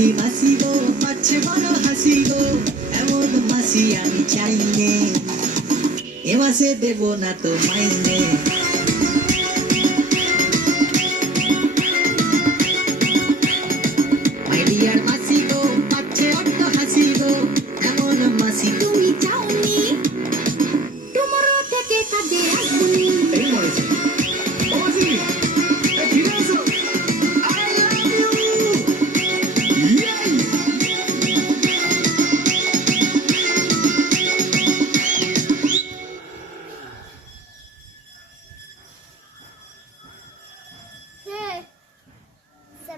মাসি মাসি গো পাচ্ছে বড় হাসি গো, এমন মাসি আমি চাইনে, এ মাসে দেব না তো মাইনে।